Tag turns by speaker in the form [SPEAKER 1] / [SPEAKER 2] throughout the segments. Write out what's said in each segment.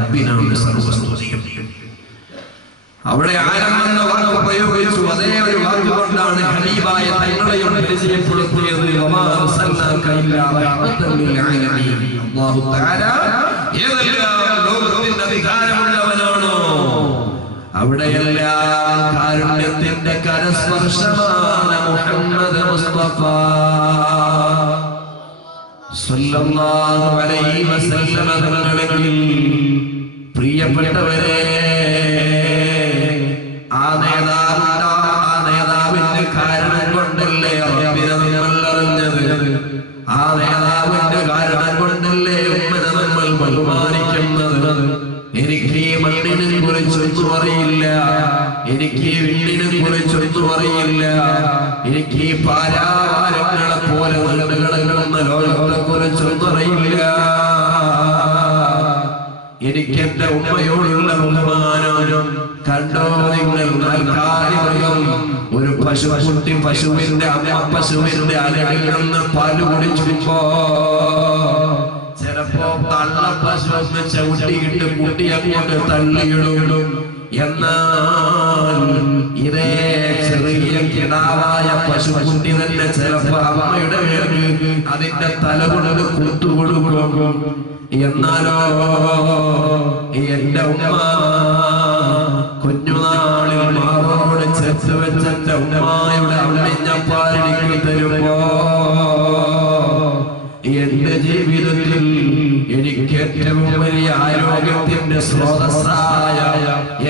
[SPEAKER 1] റബ്ബിനാണ് സർവസ്തുതിയും അവിടെ ആരം എന്ന വാക്ക് പ്രയോഗിച്ചു അതേ ഒരു വാക്ക് കൊണ്ടാണ് ഹബീബായ തങ്ങളെയും പരിചയപ്പെടുത്തിയത്. അധികാരമുള്ളവനാണോ അവിടെയെല്ലാം കാരുണ്യത്തിന്റെ കരസ്പർശമാണ് മുഹമ്മദ് മുസ്തഫ. സ്വല്ലല്ലാഹു അലൈഹി വസല്ലമ തങ്ങളിൽ പ്രിയപ്പെട്ടവരെ ആ നേതാവിന്റെ ആ നേതാവിന്റെ കാരണം കൊണ്ടല്ലേ റബ്ബിനെ നമ്മൾ അറിഞ്ഞത് ആ നേതാവിന്റെ കാരണം കൊണ്ടല്ലേ ഉമ്മനെ നമ്മൾ ബഹുമാനിക്കുന്നത്? എനിക്ക് ഈ മണ്ണിനെ കുറിച്ചൊന്നും അറിയില്ല. എനിക്ക് ഈ വീടിനെ കുറിച്ചൊന്നും അറിയില്ല. എനിക്ക് ഈ പാരാവാരങ്ങളെ പോലെ നീണ്ടു കിടക്കുന്ന ലോകത്തെ കുറിച്ചൊന്നും അറിയില്ല. എനിക്ക് എന്റെ ഉമ്മയോടുള്ള ബഹുമാനം കണ്ടോ നിങ്ങൾ നൽകാരിമൃഗം ഒരു പശു കുട്ടി പശുവിന്റെ അമ്മ പശുവിന്റെ അലകളിൽ നിന്ന് പാൽ കുടിച്ചപ്പോ ചിലപ്പോ തള്ള പശു ചവിട്ടിയിട്ട് കുട്ടി അങ്ങോട്ട് തള്ളിയിടും. എന്നാൽ ഇതേ ചെറിയ കിടാവായ പശുക്കുട്ടി തന്നെ ചിലപ്പോ അമ്മയുടെ അതിന്റെ തലകൊണ്ട് കുത്തുകൊടുക്കും. എന്നാലോ എന്റെ ഉമ്മ കുഞ്ഞുനാളിൽ മാറോട് ചേർത്ത് വെച്ച ഉമ്മയുടെ അമ്മഞ്ഞപ്പാലിനിക്ക് തരുമ്പോ എന്റെ ജീവിതത്തിൽ എനിക്ക് ഏറ്റവും വലിയ ആരോഗ്യത്തിന്റെ സ്രോതസ്സായ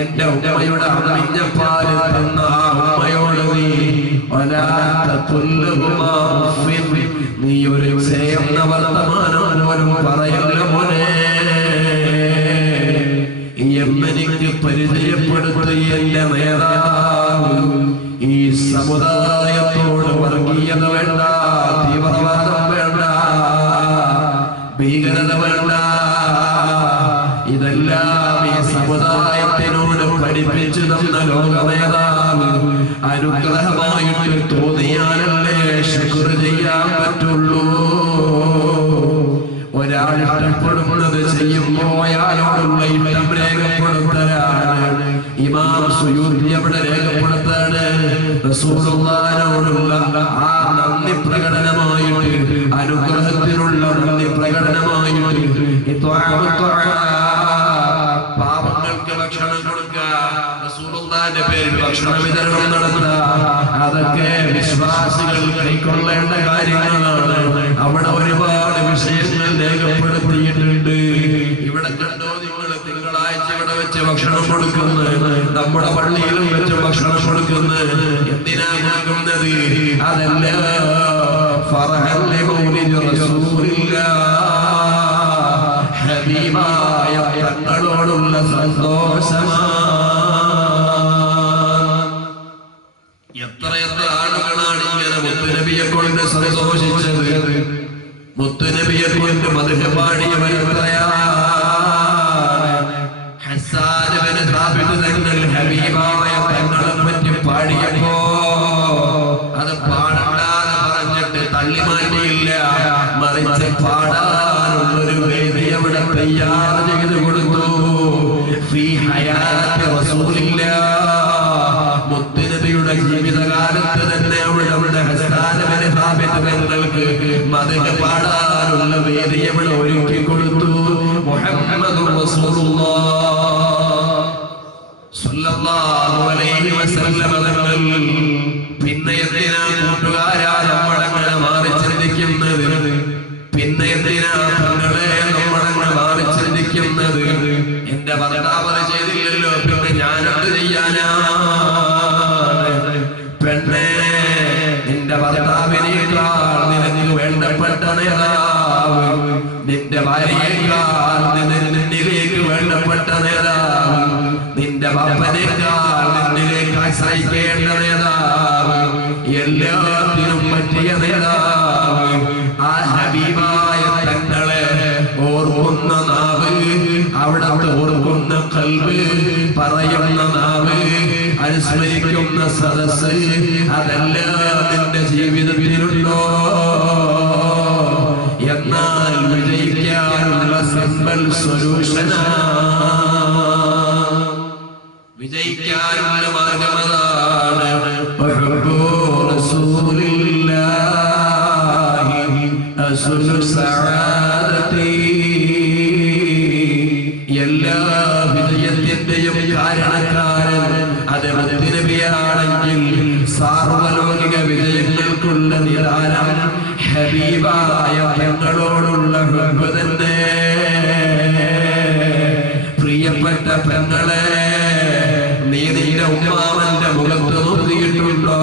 [SPEAKER 1] എന്റെ ഉമ്മയുടെ അമ്മഞ്ഞപ്പാൽ തന്ന ആ ഉമ്മയോട് നീ ഒരാ തുല്ലുമാ പരിചയപ്പെടുത്തിയ നേതാവ്? ഈ സമുദായത്തോട് വർഗീയത വേണ്ട തീവ്രവാദം വേണ്ട ഭീകരത വേണ്ട. ഇതെല്ലാം ഈ സമുദായത്തിനോട് പഠിപ്പിച്ചു തന്ന ലോക നേതാവ്. അനുഗ്രഹമായിട്ട് തോന്നിയാലല്ലേ ശുക്ർ ചെയ്യാൻ പറ്റുള്ളൂ. ഒരാൾ ഇഷ്ടപ്പെടുന്നത് ചെയ്യുമ്പോ ഇമാം സുയൂർത്തി അവിടെ രേഖപ്പെടുത്താണ് റസൂലുള്ളാഹിനോടുള്ള ആ നന്ദി പ്രകടനമായിട്ട് അനുഗ്രഹത്തിനുള്ള നന്ദി പ്രകടനമായിട്ട്. പാപങ്ങൾക്ക് ഭക്ഷണം കൊടുക്കുക റസൂലുള്ളാഹിന്റെ പേരിൽ ഭക്ഷണ വിതരണം നടത്തുക അതൊക്കെ വിശ്വാസികൾ കൈക്കൊള്ളേണ്ട കാര്യങ്ങളാണ്. അവിടെ ഒരുപാട് വിഷയങ്ങൾ രേഖപ്പെടുത്തിയിട്ടുണ്ട്. ഇവിടെ കണ്ടോ വെച്ച് ഭക്ഷണം കൊടുക്കുന്നത് നമ്മുടെ പള്ളിയിലും വെച്ച് ഭക്ഷണം കൊടുക്കുന്നത് എന്തിനാ അതല്ല. തങ്ങളോടുള്ള സന്തോഷമാണ്. എത്രയെത്ര ആളുകളാണ് മുത്തുനബിയെ കൊണ്ട് സന്തോഷിച്ചത്? മുത്തുനബിയെ തങ്ങൾ ഹബീബായ തങ്ങളെ പറ്റി പാടിയപ്പോ അത് പാടണ്ടാന്ന് പറഞ്ഞിട്ട് തള്ളി മാറ്റിയില്ല മറിച്ച് പാടാനുള്ളൊരു വേദി അവിടെ തയ്യാർ ചെയ്ത് കൊടുത്തു മുത്തുനബിയുടെ ജീവിതകാലത്ത് തന്നെ അവിടെ അവിടെ ഹസ്താനവനെ സ്ഥാപിതങ്ങൾക്ക് മതക പാടാനുള്ള വേദി ഒരുക്കി കൊടുത്തു മുഹമ്മദ് പിന്നെ എന്തിനാ കൂട്ടുകാരാ നമ്മളങ്ങനെ മാറി ചിന്തിക്കുന്നത്. പിന്നെ എന്തിനാ തങ്ങളെ നമ്മളങ്ങനെ മാറി ചിന്തിക്കുന്നത്. എന്റെ ഭർത്താവ് ചെയ്തില്ലല്ലോ പിന്നെ ഞാനത് ചെയ്യാനാ? പെണ്ണെ നിന്റെ ഭർത്താവിനേക്കാൾ നിനക്ക് വേണ്ടപ്പെട്ട നിന്റെ ഭാര്യയേക്കാൾ വേണ്ടപ്പെട്ട നേതാവ് നിന്റെ നിന്നിലേക്ക് ആശ്രയിക്കേണ്ട നേതാവ് എല്ലാത്തിനും പറ്റിയ നേതാവ് ആ ഹബീബായ തങ്ങളെ ഓർക്കുന്ന നാവ് അവിടെ ഓർക്കുന്ന കൽവ് പറയുന്ന നാവ് അനുസ്മരിക്കുന്ന സദസ് അതെല്ലാം നിന്റെ ജീവിതത്തിലുണ്ടോ? സൊല്യൂഷനാ വിജയിക്കാനുള്ള മാർഗമതാണ് എല്ലാ വിജയത്തിന്റെയും കാരണക്കാരൻ അത് മുത്തുനബിയാണെങ്കിൽ സാർവലോകിക വിജയങ്ങൾക്കുള്ള നിദാനം ഹബീബായ തങ്ങളോടുള്ള തന്നെ പ്രിയപ്പെട്ട പെങ്ങളെ നീ നിന്റെ ഉമ്മാവന്റെ മുഖത്ത് നോക്കിയിട്ടുണ്ടോ